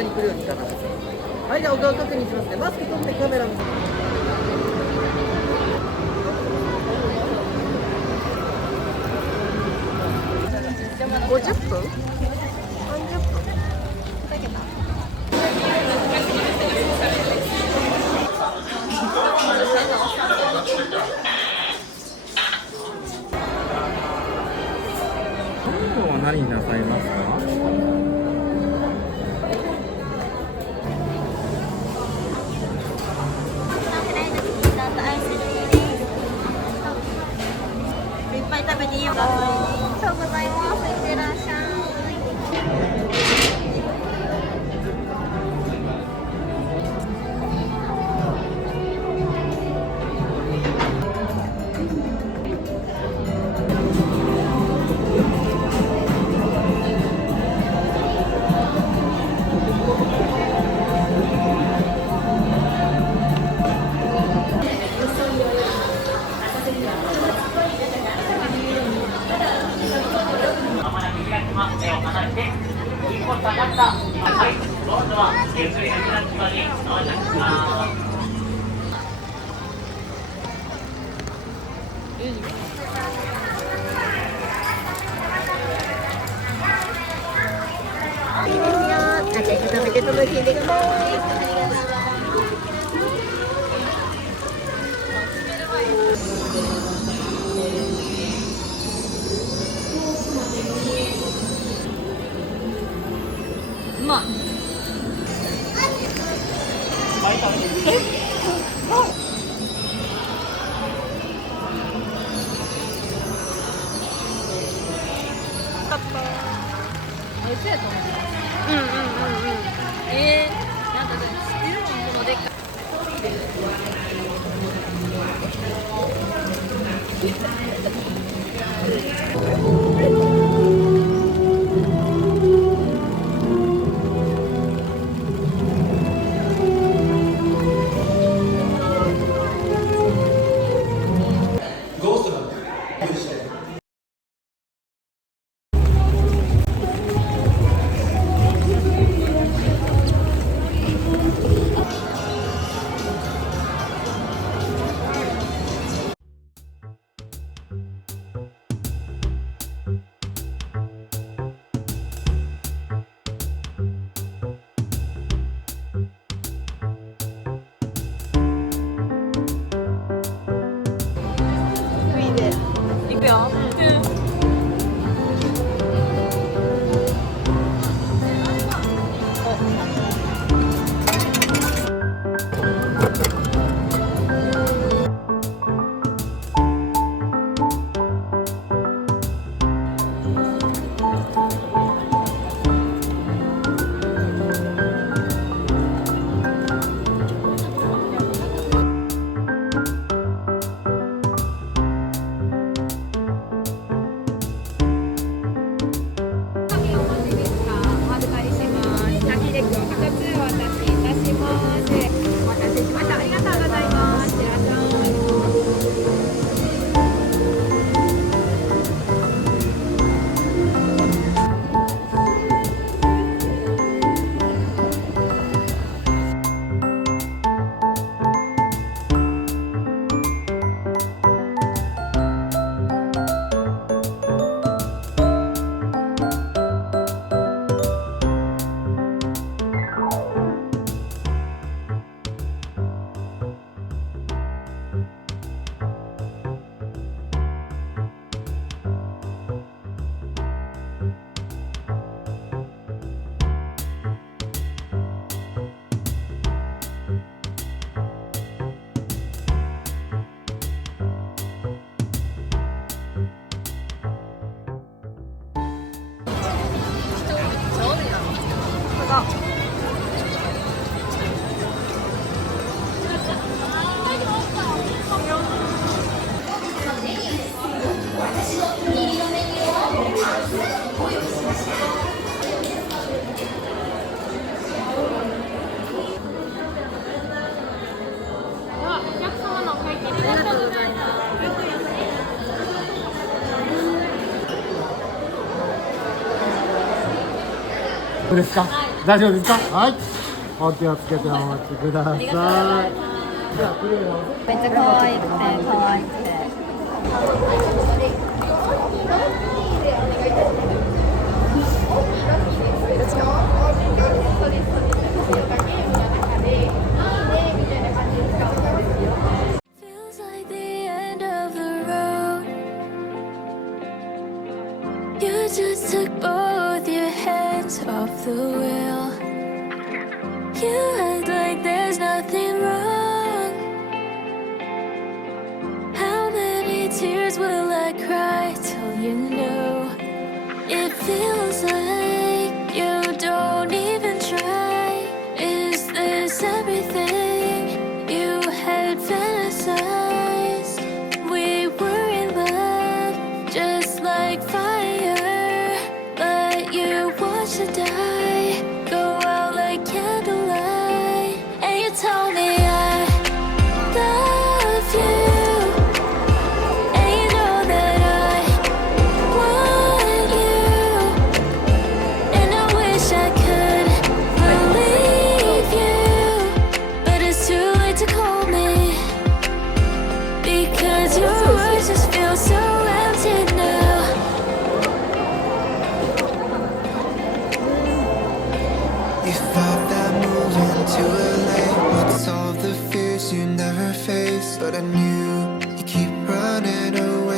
側に来るようにかな。はい、ではお顔確認しますね。マスク取ってカメラ見て。50分？ 30分？今日は何になさいますか？いっぱい食べていいよ。ありがとうございます。いってらっしゃい。手を離して一歩下がった。はい、今度はゆっくりエントランスまで到着します。いいですよ。あ、じゃあ食べて楽しんでください。うまい。美味しいやと思う。なんか知ってるもん、このでっかい。いくよ。どうですか？大丈夫ですか？はい。お気をつけてお待ちください。じゃあプレーを。めっちゃ可愛くて可愛くて。Feels like the end of the road. You just took both your hands off the wheel. You act like there's nothing wrong. How many tears will I cry till you know? It feels like you don't even try. Is this everything you had fantasized? We were in love, just like fire, but you watched it die, go out like candlelight. And you told me I love you, and you know that I want you, and I wish I could believe you, but it's too late to call me, because your words just feel so empty now. You thought that moving to LA would solve the fears you never faced, but I knew you keep running away.